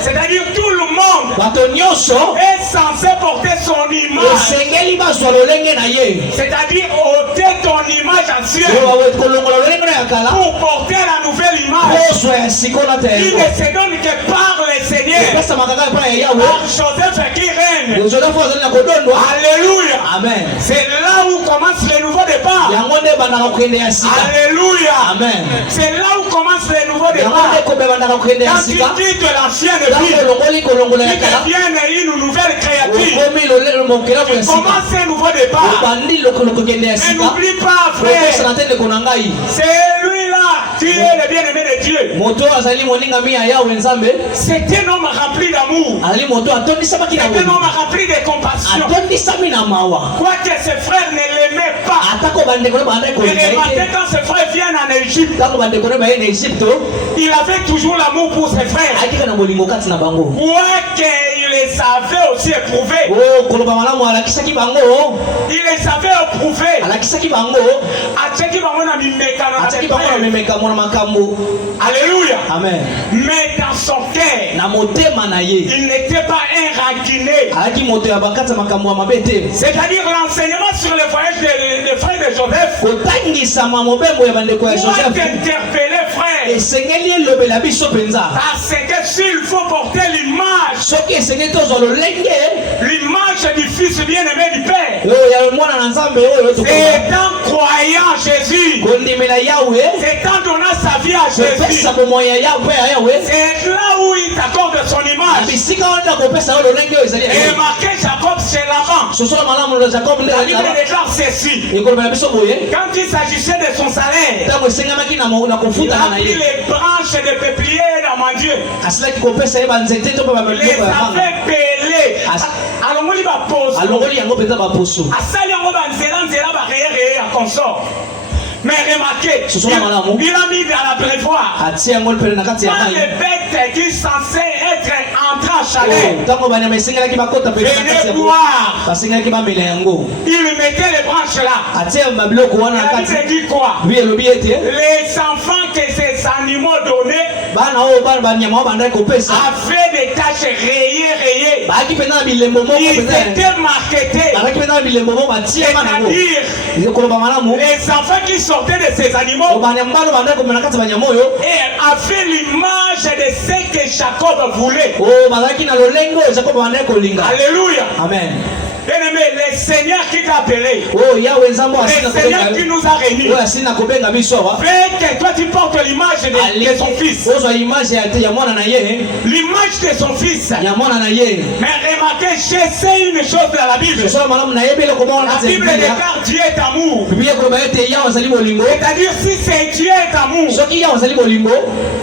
c'est-à-dire tout le monde est censé porter son image. C'est-à-dire ôter ton image ancienne pour porter la nouvelle image. Il ne se donne que par le Seigneur. Par Joseph qui règne. Alléluia. Amen. C'est là où commence le nouveau départ. Alléluia. Amen. C'est là où commence le nouveau départ. Quand tu quittes l'ancienne vie, tu deviens une nouvelle créature. Tu commences un nouveau départ. Mais n'oublie pas, frère, c'est lui-là, tu es le bien-aimé de Dieu. C'est un homme rempli d'amour. C'est un homme rempli de compassion. Quoique ses frères ne l'aimaient pas. Et remarquez quand ses frères viennent en Égypte, il avait toujours l'amour pour ses frères. Quoique il les avait aussi éprouvés. Il les avait éprouvés. Alléluia. Amen. Mais dans son cœur, il n'était pas un rancunier. C'est-à-dire l'enseignement sur le voyage des frères de Joseph doit interpeller frère. Parce que s'il faut porter l'image du Fils bien-aimé du Père, c'est en croyant Jésus, c'est en donnant sa vie à Jésus, c'est là où il t'accorde son image. Et remarquez Jacob, c'est Laban. La Bible déclare ceci. Quand il s'agissait de son salaire, il a pris les branches de peuplier dans mon Dieu. Les avait pelées. Alongoli va poser. Asali yango banzela nzela ba réel à consort. Mais remarquez, il a mis vers la prévoir. Quand les bêtes qui sont censées être entrées à chalet. Venez boire. Il mettait les branches là. La Bible dit quoi? Les enfants que ces animaux donnaient avaient des taches rayées. Ils étaient marketés. C'est-à-dire, les enfants qui sortaient de ces animaux avaient l'image de ce que Jacob voulait. Alléluia. Amen. Bien-aimé, le Seigneur qui t'a appelé, le Seigneur qui nous a réunis, fait que toi tu portes l'image de son fils. L'image de son fils. Mais remarquez, je sais une chose dans la Bible. La Bible déclare Dieu est amour. C'est-à-dire, si c'est Dieu est amour,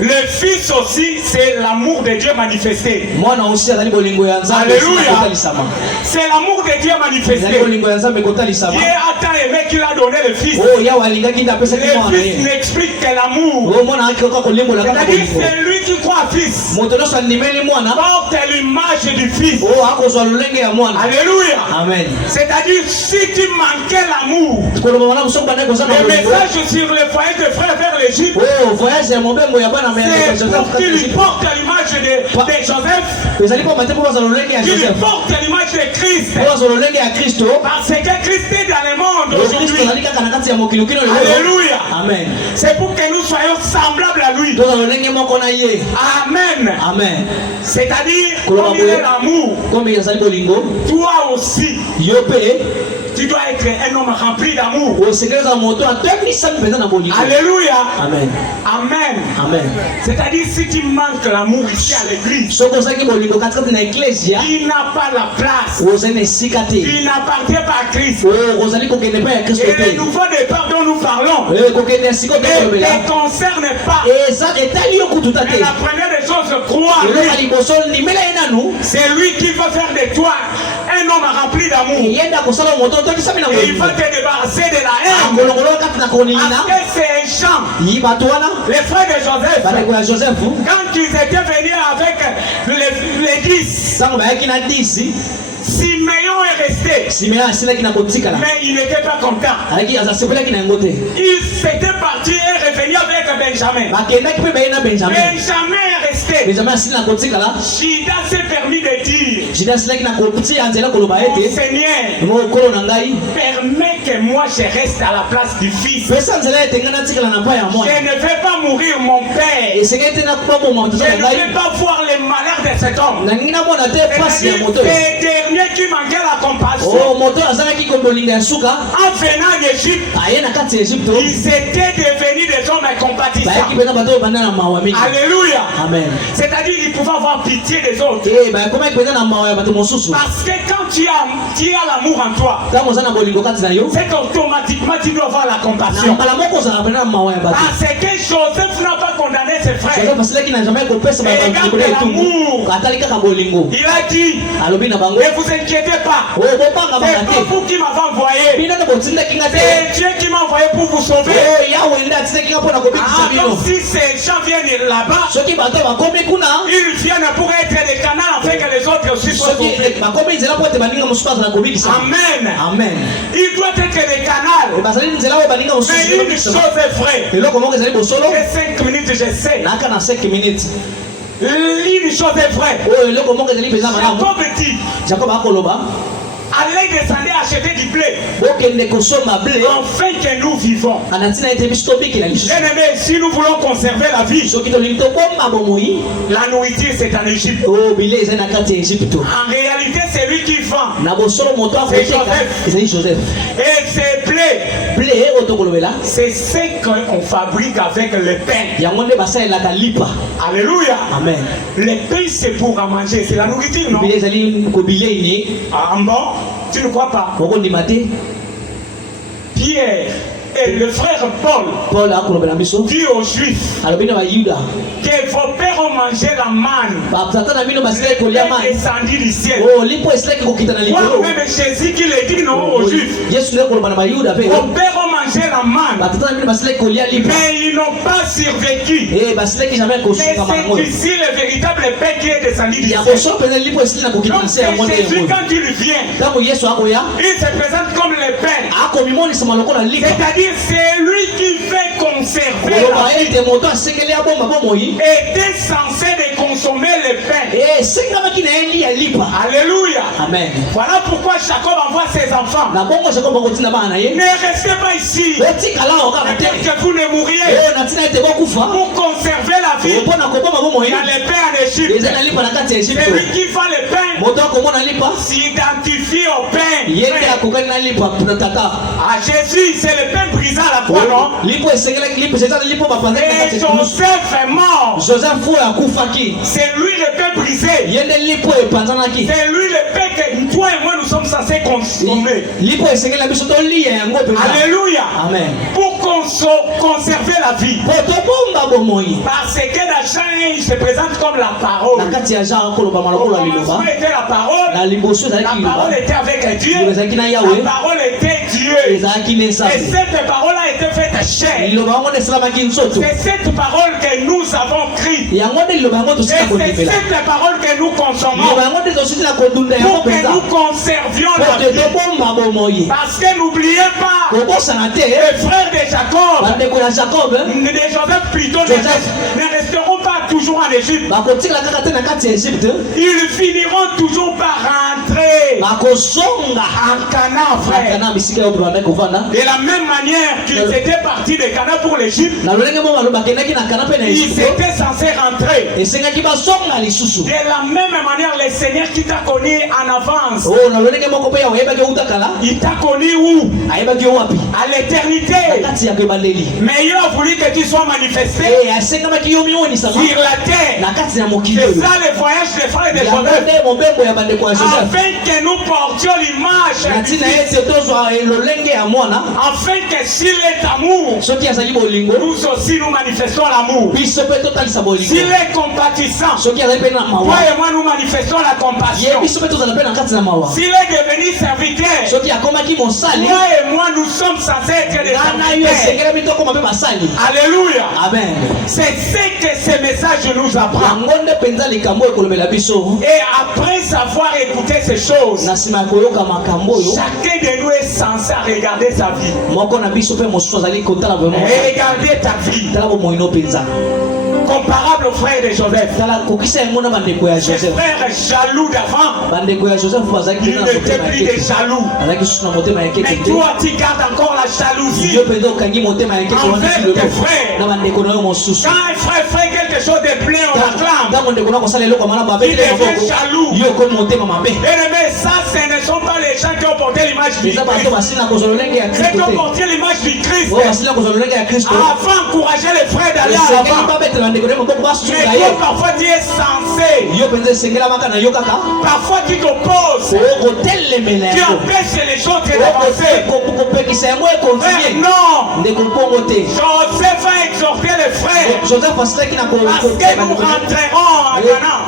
le fils aussi c'est l'amour de Dieu manifesté. Alléluia. C'est l'amour de Dieu manifesté. Dieu a tant aimé qu'il a donné le fils. Le fils n'explique que l'amour. C'est-à-dire c'est lui qui croit à fils. Porte l'image du fils. Alléluia. Amen. C'est-à-dire si tu manquais l'amour, le message sur le foyer de frères vers l'Égypte, c'est pour qu'il porte l'image de Joseph, qu'il porte l'image de Christ. Parce que Christ est dans le monde aujourd'hui. Alléluia. Amen. C'est pour que nous soyons semblables à lui. Amen. Amen. C'est-à-dire, comme il est l'amour, toi aussi, tu dois être un homme rempli d'amour. Alléluia. Amen. Amen. Amen. C'est-à-dire, si tu manques l'amour ici à l'église, il n'a pas la place. Il n'appartient pas à Christ. Et le nouveau départ dont nous parlons ne te concerne pas. Mais la première des choses, crois lui. C'est lui qui va faire de toi un homme rempli d'amour. Et il va te débarrasser de la haine. Parce que c'est un chant. Les frères de Joseph, quand ils étaient venus avec les 10, Simeon est resté. Mais il n'était pas content. Il s'était parti et revenu avec Benjamin. Benjamin est resté. Judas s'est permis de dire, mon Seigneur, permets que moi je reste à la place du fils. Je ne vais pas mourir mon père. Je ne vais pas voir les malheurs de cet homme. C'est dernier qui manquait la compassion. En venant en Égypte, ils étaient devenus des hommes compatissants. Alléluia. Amen. C'est-à-dire qu'ils pouvaient avoir pitié des autres. Parce que quand tu as l'amour en toi, c'est qu'automatiquement tu dois avoir la compassion. Parce que Joseph n'a pas condamné ses frères. Et regarde l'amour. Il a dit, ne vous inquiétez pas. C'est pas vous qui m'avez envoyé. C'est Dieu qui m'a envoyé pour vous sauver. Donc si ces gens viennent là-bas, ils viennent pour être des canaux afin que les autres aussi soient sauvés. Amen. Amen. Il doit être des canaux. Mais une chose est vraie. Et 5 minutes, je sais. Une chose est vraie. Jacob dit, allez descendre acheter du blé. Enfin que nous vivons. Bien-aimés, si nous voulons conserver la vie, la nourriture c'est en Égypte. En réalité c'est lui qui vend. C'est Joseph. Et c'est blé. C'est ce qu'on fabrique avec le pain. Alléluia. Amen. Le pain c'est pour à manger. C'est la nourriture, non? Ah bon? Tu ne crois pas? Pierre et le frère Paul dit aux Juifs que vos pères pères ont mangé la manne descendu du ciel. Moi même Jésus qui le dit non aux Juifs. Vos pères ont mangé la manne, mais ils n'ont pas survécu. Mais c'est ici le véritable pain qui est descendu du ciel. Donc c'est Jésus quand il vient, il se présente comme le pain. C'est-à-dire c'est lui qui fait conserver la vie. Était censé de consommer le pain. Alléluia. Amen. Voilà pourquoi Jacob envoie ses enfants. Ne restez pas ici. Peut-être que vous ne mourriez. Pour conserver la vie. Il y a le pain en Égypte. C'est lui qui fait le pain. S'identifie au pain. À Jésus, c'est le pain brisé à la croix, non? Et Joseph est mort. C'est lui le pain brisé. C'est lui le pain que toi et moi nous sommes censés consommer. Alléluia. Amen. Pour conserver la vie. Parce que dans Jean, il se présente comme la parole. Au commencement était la parole. La parole était avec Dieu. La parole était Dieu. Et cette parole a été faite chair. C'est cette parole que nous avons criée. Et c'est cette parole que nous consommons. Pour que nous conservions la vie. Parce que n'oubliez pas, les frères de Jacob, de Joseph plutôt, ne resteront pas toujours en Égypte. Ils finiront toujours par rentrer en Canaan, frère. De la même manière qu'ils étaient partis de Canaan pour l'Égypte, ils étaient censés rentrer. De la même manière, le Seigneur qui t'a connu en avance, il t'a connu où? À l'éternité. Mais il a voulu que tu sois manifesté sur la terre. C'est ça le voyage des frères de Joseph. Afin que nous portions l'image du Christ. Afin que s'il est amour, nous aussi nous manifestons l'amour. S'il est compatissant, toi et moi nous manifestons la compassion. S'il est devenu serviteur, toi et moi nous sommes censés être des serviteurs. Alléluia. Amen. C'est ce que ce message nous apprend. Et après avoir écouté ces choses, chacun de nous est censé regarder sa vie. Et regarder ta vie. Comparable au frère de Joseph. Ses frères jaloux d'avant, ils n'étaient plus des jaloux. Mais toi, tu gardes encore la jalousie envers tes frères. Quand un frère fait quelque chose de plein, on l'acclame. Il devient jaloux. Et ça, ce ne sont pas les gens qui ont porté l'image du Christ. Ceux qui ont porté l'image du Christ afin d'encourager les frères d'aller à l'avant. Mais toi, parfois tu es censé. Parfois tu t'opposes. Tu empêches les autres d'avancer. Non. Joseph a exhorté les frères. Parce que nous rentrerons en Canaan.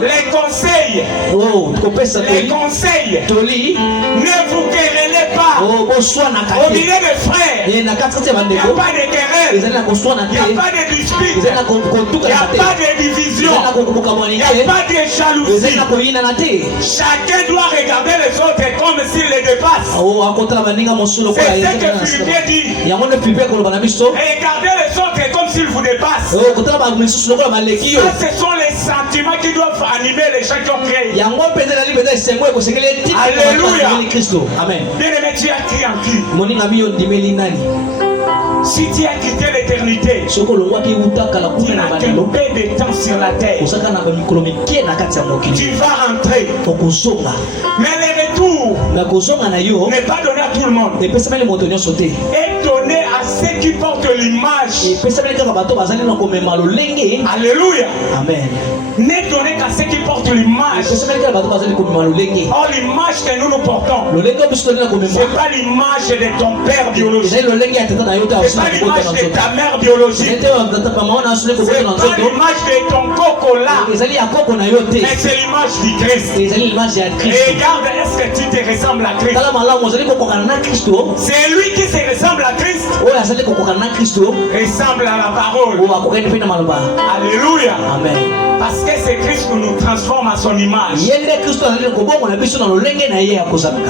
Les conseils. Les conseils. Ne vous querellez pas. Au milieu des frères, il n'y a pas de querelle. Il n'y a pas de dispute. Il n'y a pas de division. Il n'y a pas de jalousie. Chacun doit regarder les autres comme s'il les dépasse. C'est ce que Philippe dit. Regardez les autres comme s'ils vous dépassent. Ça, ce sont les sentiments qui doivent animer les gens qui ont créé. Alléluia. Amen. Bien-aimé, tu as crié en qui? Si tu as quitté l'éternité, tu n'as qu'un peu de temps sur la terre. Tu vas rentrer. Mais le retour n'est pas donné à tout le monde. Est donné à ceux qui portent l'image. Alléluia. Amen. N'est donné qu'à ceux qui portent l'image. Or l'image que nous portons, c'est pas l'image de ton père biologique, c'est pas l'image de ta mère biologique, c'est pas l'image de ton coco là, mais c'est l'image du Christ. Et regarde, est-ce que tu te ressembles à Christ? C'est lui qui se ressemble à Christ, ressemble à la parole. Alléluia. Amen. Parce que c'est Christ qui nous transforme à son image.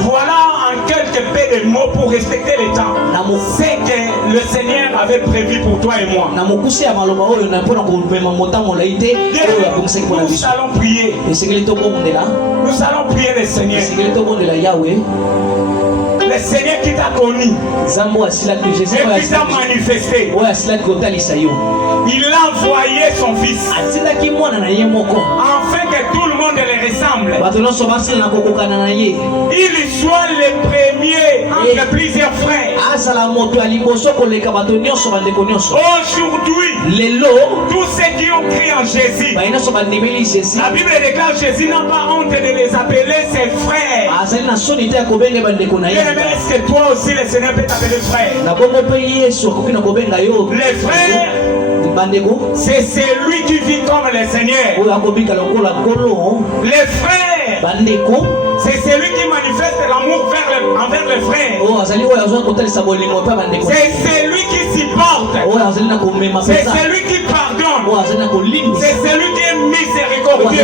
Voilà en quelques peu de mots pour respecter le temps. C'est que le Seigneur avait prévu pour toi et moi. Nous allons prier. Nous allons prier le Seigneur. Le Seigneur qui t'a connu et qui t'a manifesté. Il a envoyé son fils afin que tout le monde le ressemble. Il soit le premier entre plusieurs frères. Aujourd'hui, tous ceux qui ont cru en Jésus, la Bible déclare Jésus n'a pas honte de les appeler ses frères. Est-ce que toi aussi le Seigneur peut t'appeler frère? Les frères, c'est celui qui vit comme le Seigneur. Les frères, c'est celui qui manifeste l'amour envers les frères. C'est celui qui supporte. C'est celui qui pardonne. C'est celui qui est miséricordieux.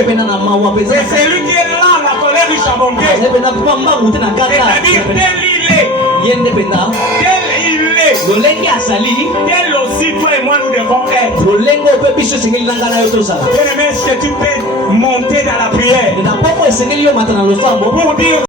C'est celui qui est là, la colère du charbonnier. C'est-à-dire tel il est. Tel il est. Tel aussi toi et moi nous devons être. Bien-aimé, est-ce que tu peux monter dans la prière pour dire